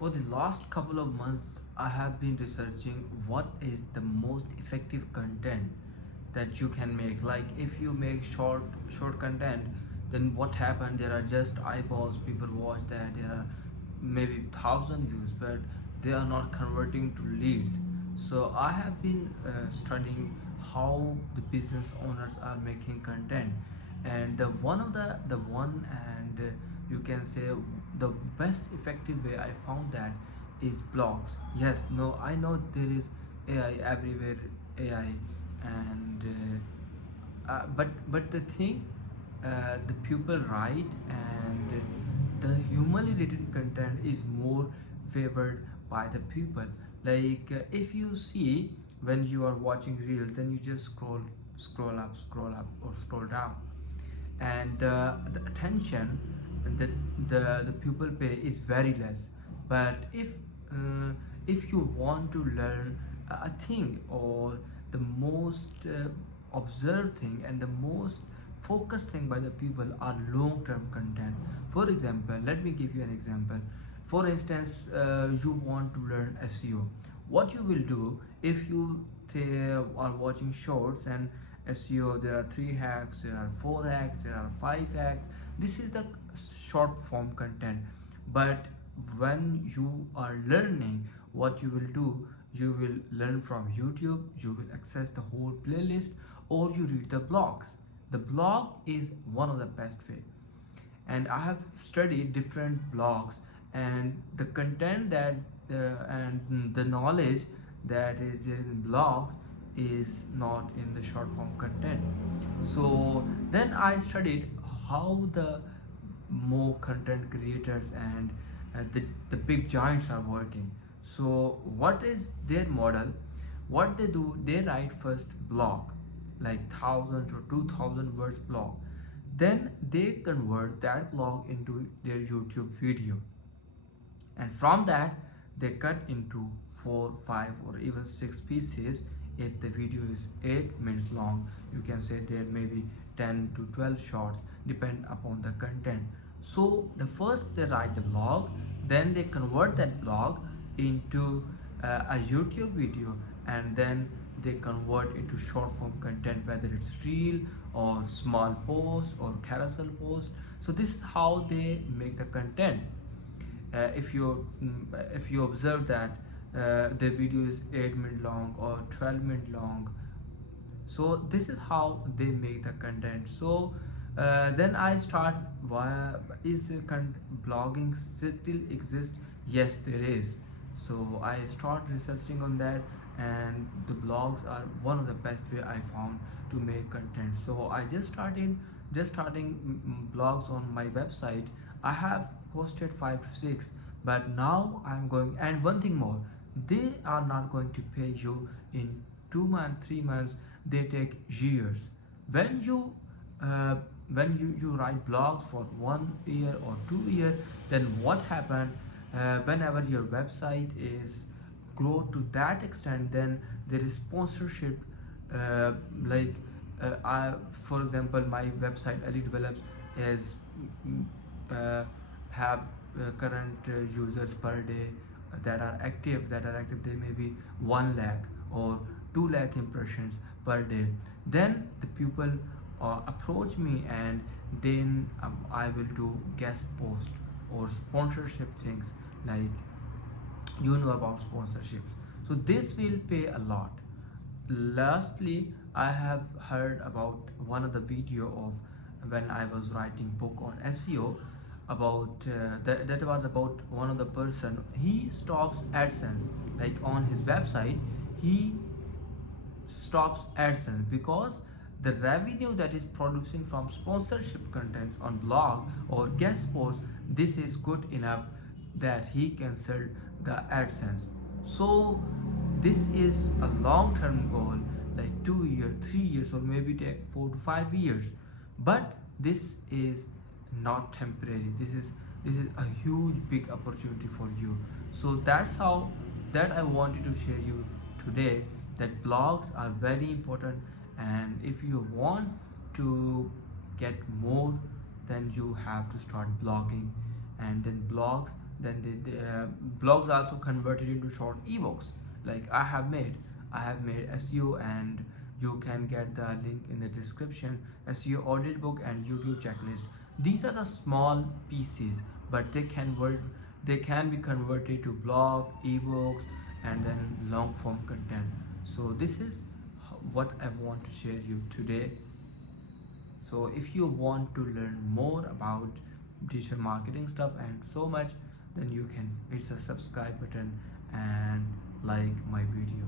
For the last couple of months, I have been researching what is the most effective content that you can make. Like if you make short content, then what happened? There are just eyeballs, people watch that. There are maybe 1,000 views, but they are not converting to leads. So I have been studying how the business owners are making content, and the one and you can say the best effective way I found that is blogs. Yes, no, I know there is AI everywhere, AI, and but the thing, the people write, and the humanly written content is more favored by the people. Like if you see, when you are watching reels, then you just scroll up or scroll down, and the attention that the pupil pay is very less. But uh, if you want to learn a thing, or the most observed thing and the most focused thing by the people are long term content. For example, let me give you an example. For instance, you want to learn SEO. What you will do, if you are watching shorts and SEO, there are 3 hacks, there are 4 hacks, there are 5 hacks. This is the short form content. But when you are learning, what you will do, you will learn from YouTube, you will access the whole playlist, or you read the blogs. The blog is one of the best way, and I have studied different blogs, and the content that and the knowledge that is there in blogs is not in the short form content. So then I studied how the more content creators and the big giants are working. So what is their model? What they do, they write first blog, like 1,000 to 2,000 words blog. Then they convert that blog into their YouTube video, and from that they cut into 4, 5, or even 6 pieces. If the video is 8 minutes long, you can say there may be 10 to 12 shorts, depend upon the content. So the first they write the blog, then they convert that blog into a YouTube video, and then they convert into short form content, whether it's reel or small post or carousel post. So this is how they make the content. If you observe that the video is 8 minute long or 12 minute long, so this is how they make the content. So then I start, why is blogging still exist? Yes, there is. So I start researching on that, and the blogs are one of the best way I found to make content. So I just starting blogs on my website. I have posted 5 to 6, but now I'm going. And one thing more, they are not going to pay you in 2 months, 3 months. They take years. When you uh, you write blogs for 1 year or 2 year, then what happened, whenever your website is grow to that extent, then there is sponsorship. Like for example, my website Ali Develops is have current users per day that are active, they may be 1 lakh or 2 lakh impressions per day. Then the people approach me, and then I will do guest post or sponsorship things, like you know about sponsorships. So this will pay a lot. Lastly, I have heard about one of the video of when I was writing book on SEO, about that was about one of the person, he stops AdSense. Like on his website, he stops AdSense because the revenue that is producing from sponsorship contents on blog or guest posts, this is good enough that he can sell the AdSense. So this is a long-term goal, like 2 years, 3 years, or maybe take 4 to 5 years. But this is not temporary. This is a huge big opportunity for you. So that's how that I wanted to share you today, that blogs are very important, and if you want to get more, then you have to start blogging, and then blogs then the blogs also converted into short ebooks. Like I have made SEO, and you can get the link in the description. SEO audit book and YouTube checklist. These are the small pieces, but they can be converted to blog, ebooks, and then long form content. So this is what I want to share you today. So if you want to learn more about digital marketing stuff and so much, then you can hit the subscribe button and like my video.